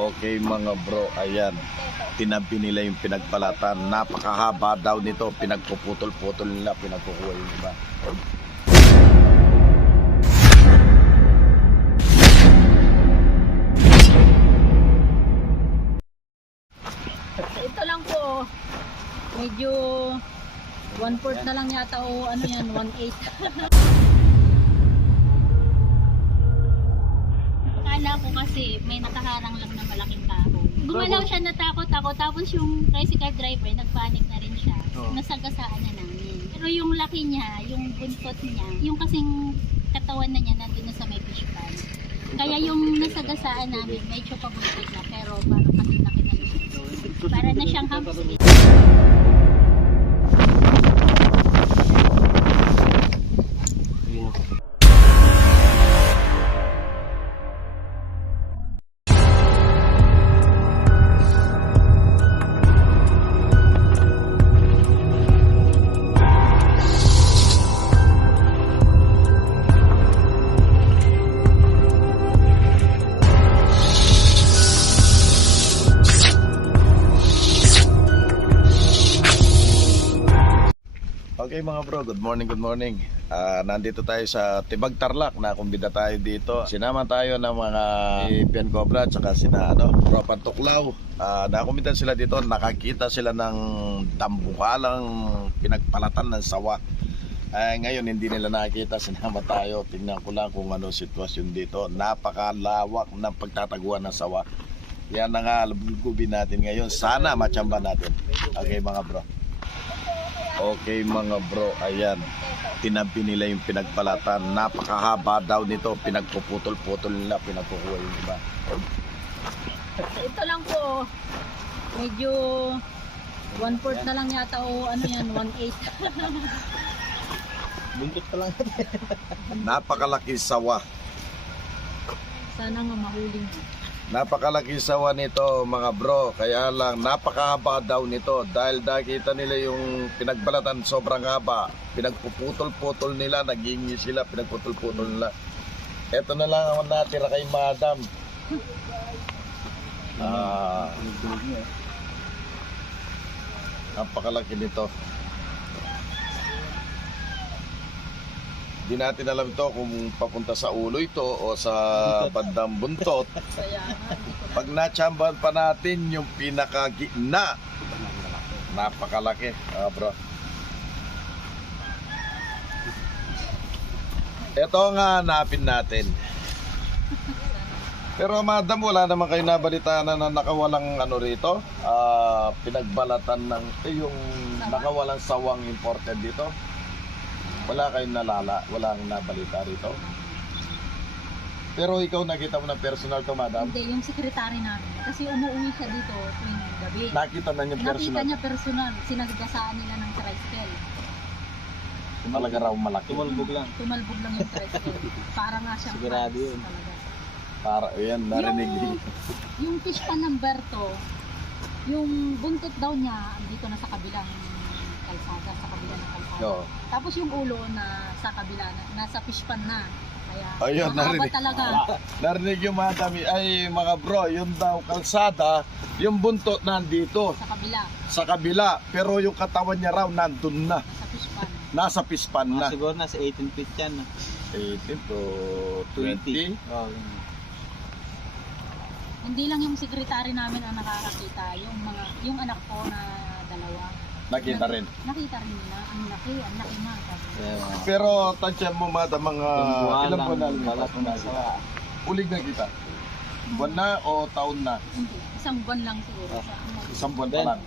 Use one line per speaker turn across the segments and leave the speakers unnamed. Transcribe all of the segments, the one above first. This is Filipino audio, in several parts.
Okay mga bro, ayan. Tinabi nila yung pinagpalatan. Napakahaba daw nito. Pinagpuputol-putol nila, pinagkukuha yung iba.
Ito lang po, oh. medyo one fourth na lang yata o ano yan, one eighth.
Akala ko kasi may nakaharang lang na malaking kahoy. Gumalaw siya natakot ako tapos yung tricycle driver nagpanik na rin siya. Nasagasaan na namin. Pero yung laki niya, yung buntot niya, yung kasing katawan na niya nandun na sa may fish pan. Kaya yung nasagasaan namin medyo pabuntot na pero parang kasi laki na siya. Para na siyang hamster.
Okay mga bro, good morning, good morning. Ah, nandito tayo sa Tibag Tarlac na kumbida tayo dito. Sinama tayo ng mga Pian Cobra at saka sina ano, Ropan Tuklaw. Ah, nakumbida sila dito, nakakita sila ng dambukalang pinagpalatan ng sawa. Ay, ngayon hindi nila nakikita, sinama tayo. Tingnan ko lang kung ano sitwasyon dito. Napakalawak ng pagtataguan ng sawa. Yan na nga natin ngayon. Sana machamba natin. Okay mga bro. Okay mga bro, ayan. Tinabi nila yung pinagpalatan. Napakahaba daw nito. Pinagpuputol-putol nila, pinagkukuha yung iba.
Ito lang po, oh. medyo one fourth na lang yata o ano yan, one eighth.
Buntot pa lang.
Napakalaki sawa.
Sana nga mahuling.
Napakalaki sawa nito mga bro. Kaya lang napakahaba daw nito. Dahil nakita nila yung pinagbalatan sobrang haba. Pinagpuputol-putol nila. Nagingi sila. Pinagputol-putol nila. Ito na lang ang natira kay madam. Ah, napakalaki nito. Di natin alam ito kung papunta sa ulo ito o sa bandang buntot. Pag natsambahan pa natin yung pinakagitna, napakalaki, ah, bro. Ito nga hanapin natin. Pero madam, wala naman kayo nabalitaan na nakawalang ano rito? Ah, pinagbalatan ng, eh, yung nakawalang sawang imported dito? Wala kayong nalala, wala kang nabalita rito? Pero ikaw nakita mo ng personal to, madam?
Hindi, yung sekretary namin. Kasi umuwi siya dito tuwing gabi.
Nakita na niya
Nakita
personal.
niya personal, sinagdasaan nila ng tricycle.
Talaga raw malaki.
Tumulbog lang.
Tumalbog lang yung tricycle. Para nga siyang
Sigurado yun.
talaga.
Para, ayan, narinig
Yung, yung fish pan ng Berto, yung buntot daw niya, dito na sa kabilang kalsada, sa kabila ng kalsada.
Oo.
Tapos yung ulo na sa kabila, na, nasa fish pan na. Kaya
Ayun,
mahaba
narinig.
talaga.
Narinig yung mga dami, ay mga bro, yun daw kalsada, yung buntot nandito,
Sa kabila,
sa kabila, pero yung katawan niya raw nandun na,
nasa fish pan.
nasa pispan
Mga
na.
siguro nasa 18 feet yan.
18 to 20.
Oh, yun.
Hindi lang yung sekretary namin ang nakakakita, yung mga yung anak ko na dalawa.
Nakita rin.
Nakita rin nila, ang laki, ang laki na.
Pero tansyan mo mga mga
Tumbuhan
ilan
lang,
po na
balat
na sila. Ulig na kita. Buwan na o taon na?
Hindi, isang buwan lang siguro.
Ah.
Sa, ano,
Isang buwan pa lang.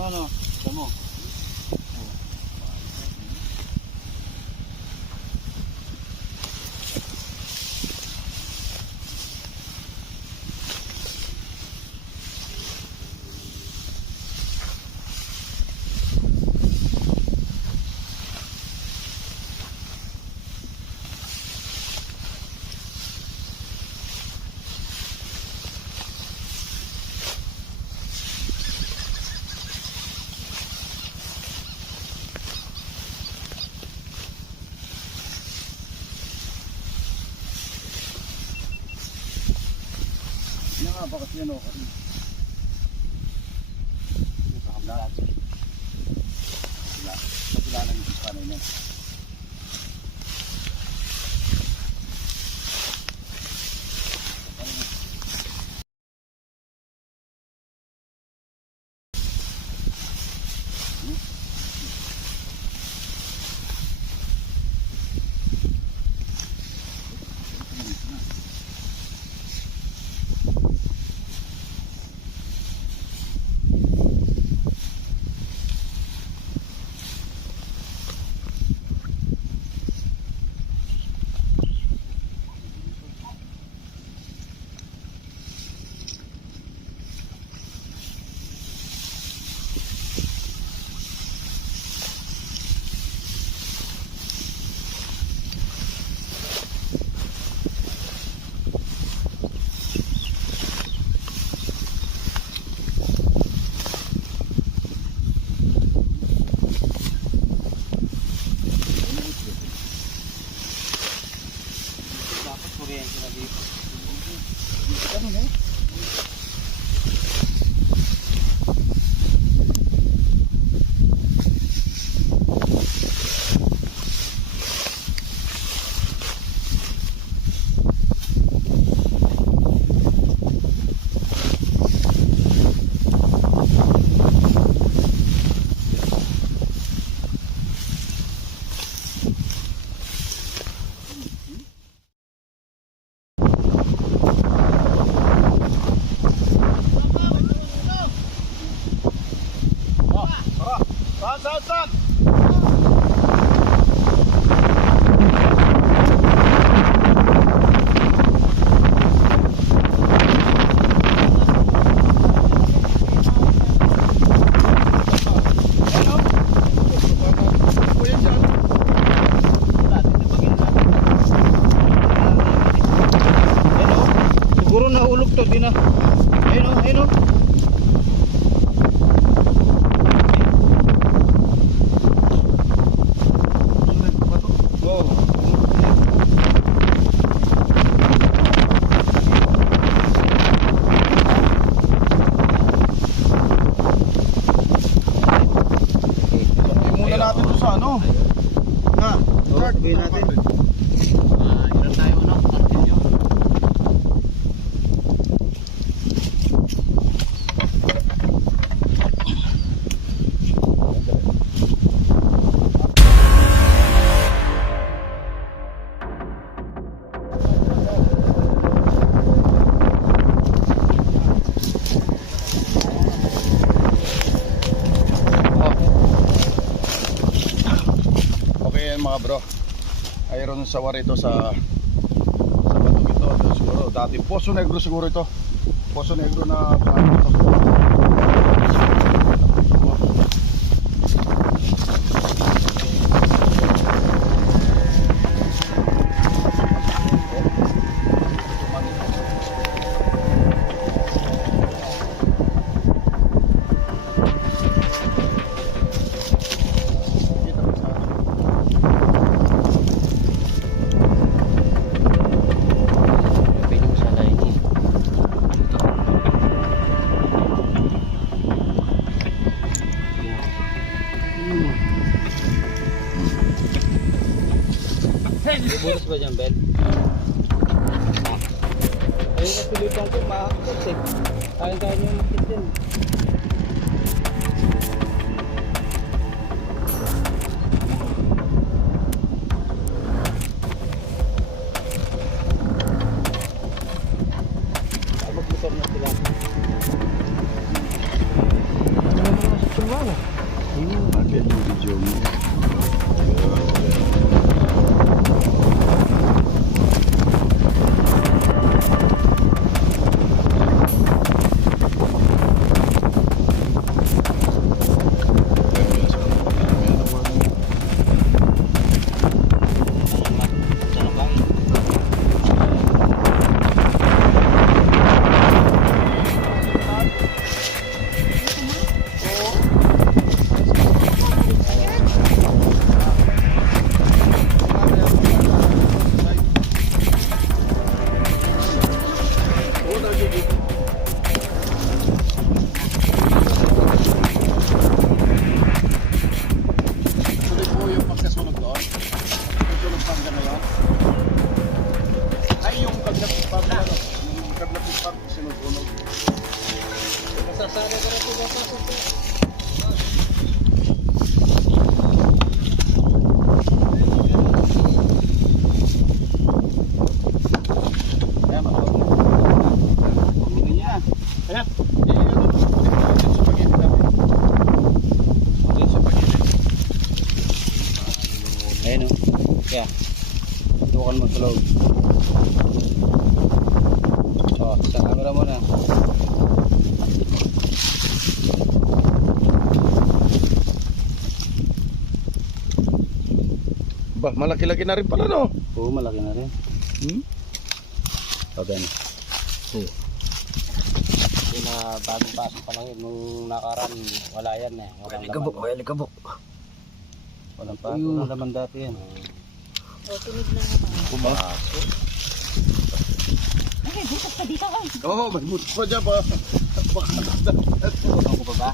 No, no. aanpakken nog. nahulog to din na. Ayun o ayun o ng sawa rito sa sa batong ito. Siguro dati Poso Negro siguro ito. Poso Negro na parang ito.
को बैल Ba,
malaki-laki na rin pala no.
Oo, malaki na rin.
Hmm?
Okay na. Oo. Yung na bagong pasok pa lang yun. Nung nakaraan, wala yan eh. Walang laman.
may alikabok.
Walang pasok. Walang laman dati yan.
O, tunog lang naman.
Pumasok.
Ay, butas pa dito. Ay,
Oo, oh, may butas pa dyan pa. Baka
Tukan ko pa ba?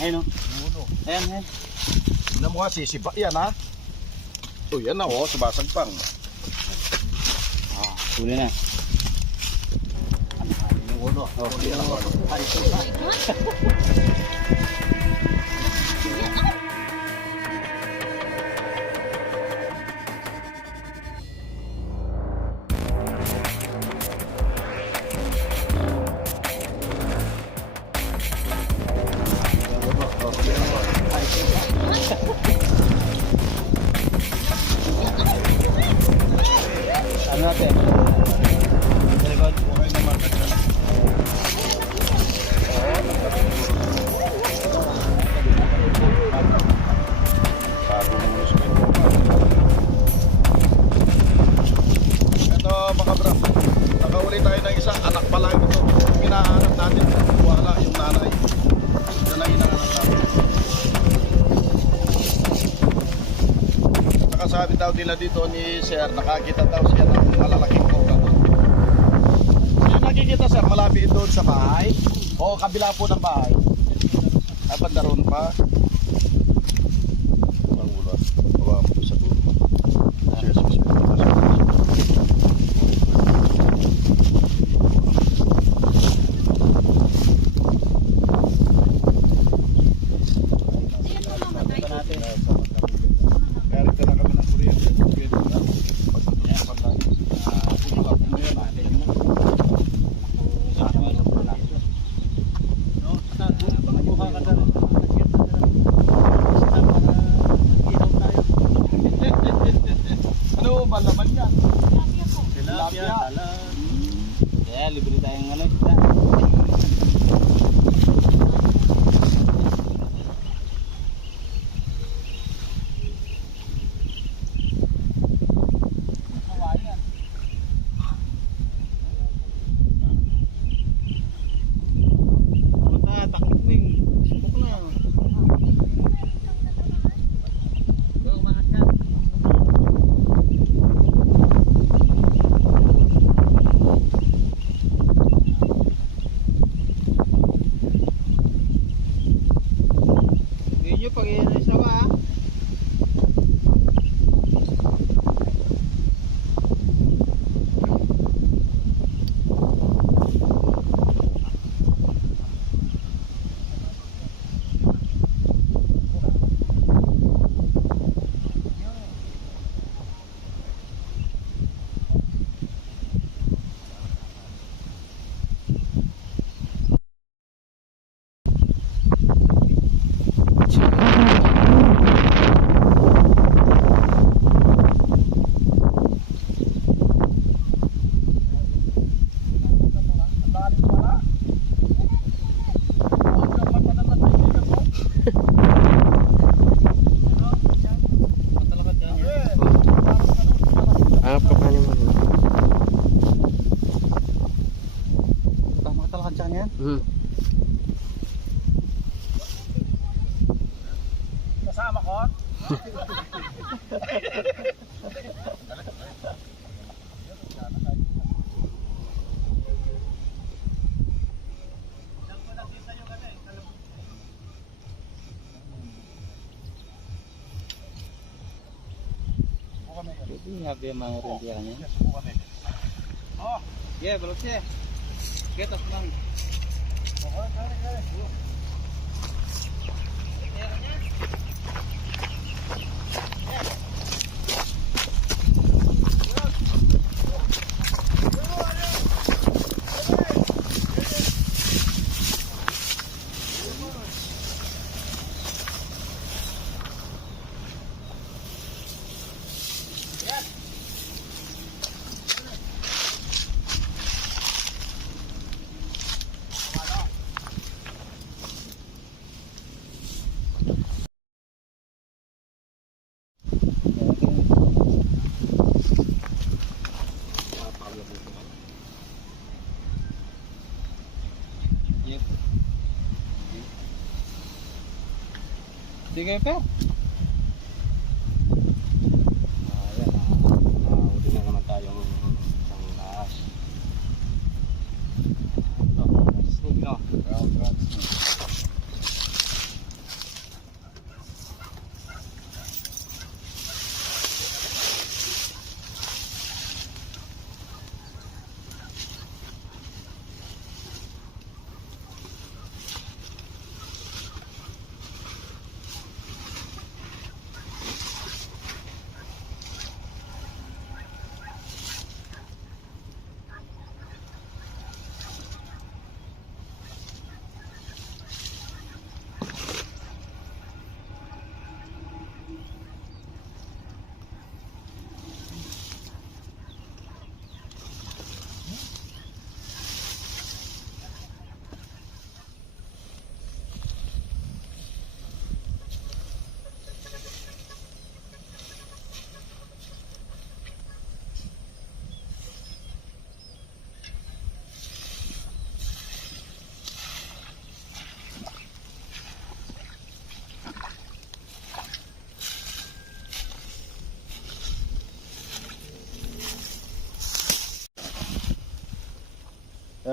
Ayun o. Ayan, ayan.
Tignan mo nga, sisipa yan ha. O yan na oh, sumasagpang.
Ah, huli na. Yung ulo. Oh, yung
nakahuli tayo ng isa, anak pa lang ito. Hinahanap natin, wala yung nanay. Yan ang hinahanap natin. Saka sabi daw nila dito ni Sir, nakakita daw siya ng malalaking cobra doon. Yung nakikita sir, malapit doon sa bahay. O kabila po ng bahay. Ay, banda roon pa.
Pwede nga ba yung mga niya?
Oh.
Yeah, balot siya. Get us lang. Sige, Fer.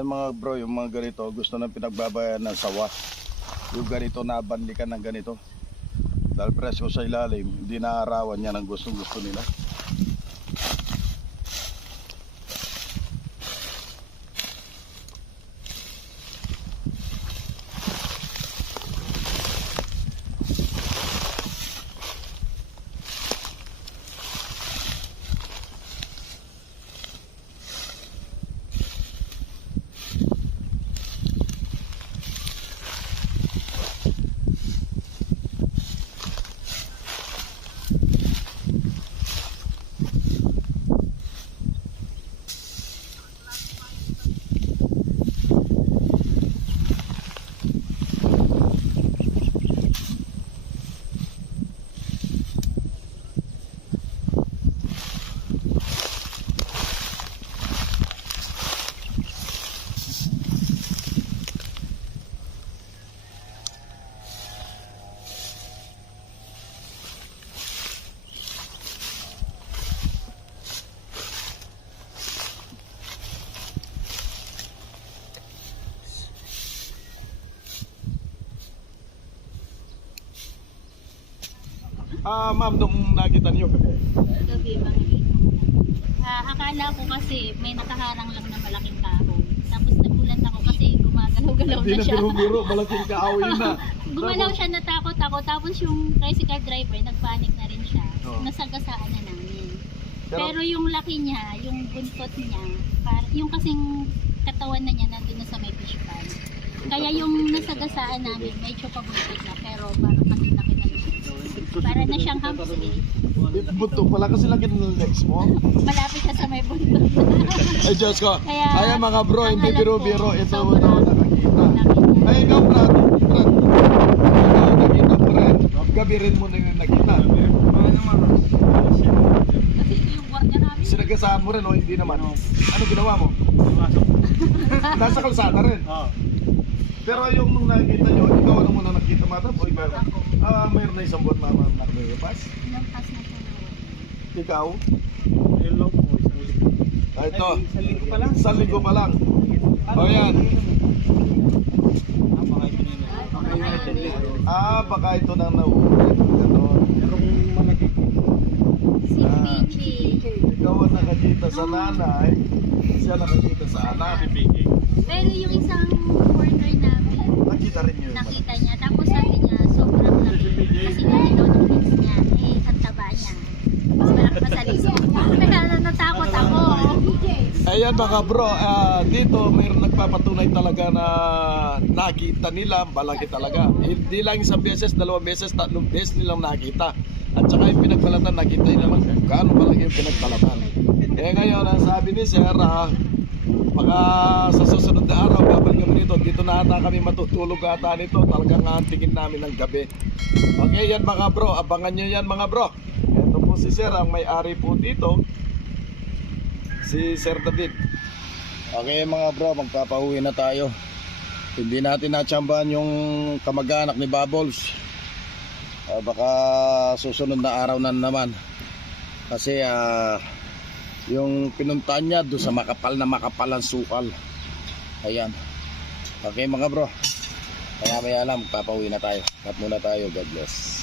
Yan mga bro, yung mga ganito, gusto nang pinagbabayan ng sawa. Yung ganito nabanlikan ng ganito. Dahil presko sa ilalim, hindi naarawan niya ng gustong gusto nila. Ah, ma'am, nung nakita niyo gabi,
Gabi, mga ito. Ah, akala ko kasi may nakaharang lang na malaking kahoy. Tapos nagulat ako kasi gumagalaw-galaw
hindi
na
na
siya.
biro-biro, malaking kaawin na.
Gumalaw siya natakot ako. Tapos yung tricycle driver, nagpanik na rin siya.
Oo.
Nasagasaan na namin.
Pero-
Pero, yung laki niya, yung buntot niya, par, yung kasing katawan na niya nandun na sa may fish pan. Kaya yung nasagasaan namin, medyo pabuntot na. Pero parang kasi laki na rin. Para na siyang hamstring.
Bunto pala kasi laki ng legs mo.
Malapit siya sa may buntot.
Ay, Diyos ko.
Kaya,
Ayan mga bro, hindi biro-biro. Ito
sobrang
ito nakakita. Ay, ikaw, Brad. Brad. Ikaw, nakita mo rin. Gabi rin mo na yung nakita.
Kasi ito yung gwardiya namin.
Sinagasaan mo rin o hindi naman? Ano ginawa mo? Nasa kalsada rin. Pero yung nakita nyo, ikaw ano muna nakita madam? O ikaw? Ah, mayroon na isang buwan na naman nakalipas.
Lampas na po na.
Ikaw? Ah, ito.
Sa linggo pa lang.
Sa linggo pa lang. O yan. Ah, baka ito nang nauulit. Ganon.
Si
Ah.
PJ.
Ikaw ang nakakita sa nanay, siya nakakita sa anak.
Pero yung isang namin,
Nakita rin yun,
nakita niya. Tapos sabi niya, sobrang laki. Kasi laki daw ng lips niya. Eh, ang taba niya. Mas malaki pa sa lips. Kaya natakot ako.
Ayan mga bro, ah, dito mayroon nagpapatunay talaga na nakita nila, malaki talaga. Hindi lang isang beses, dalawang beses, tatlong beses nilang nakita. At saka yung pinagbalatan, nakita nila lang kung gaano malaki yung pinagbalatan. Eh ngayon, ang sabi ni Sir, ah, baka sa susunod na araw, babalik kami dito. Dito na ata kami matutulog ata nito. Talagang antingin namin ng gabi. Okay, yan mga bro. Abangan nyo yan mga bro. Ito
ko si Sir, ang may-ari po dito. Si Sir David.
Okay mga bro, magpapauwi na tayo. Hindi natin natsambahan yung kamag-anak ni Bubbles. Ah, baka susunod na araw na naman. Kasi ah, yung pinuntahan niya doon sa makapal na makapal ang sukal. Ayan. Okay mga bro. Kaya maya lang, magpapauwi na tayo. Cut muna tayo. God bless.